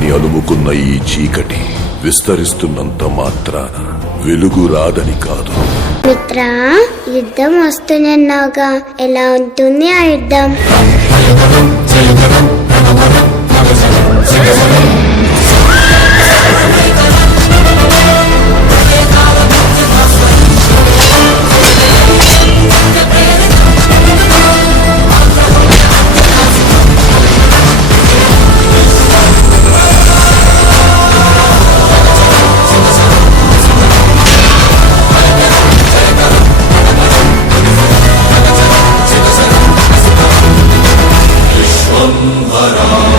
అలుముకున్న ఈ చీకటి విస్తరిస్తున్నంత మాత్రాన వెలుగు రాదని కాదు. మిత్ర యుద్ధం వస్తుందన్నావుగా ఎలా ఉంటుంది ఆ యుద్ధం? ভরা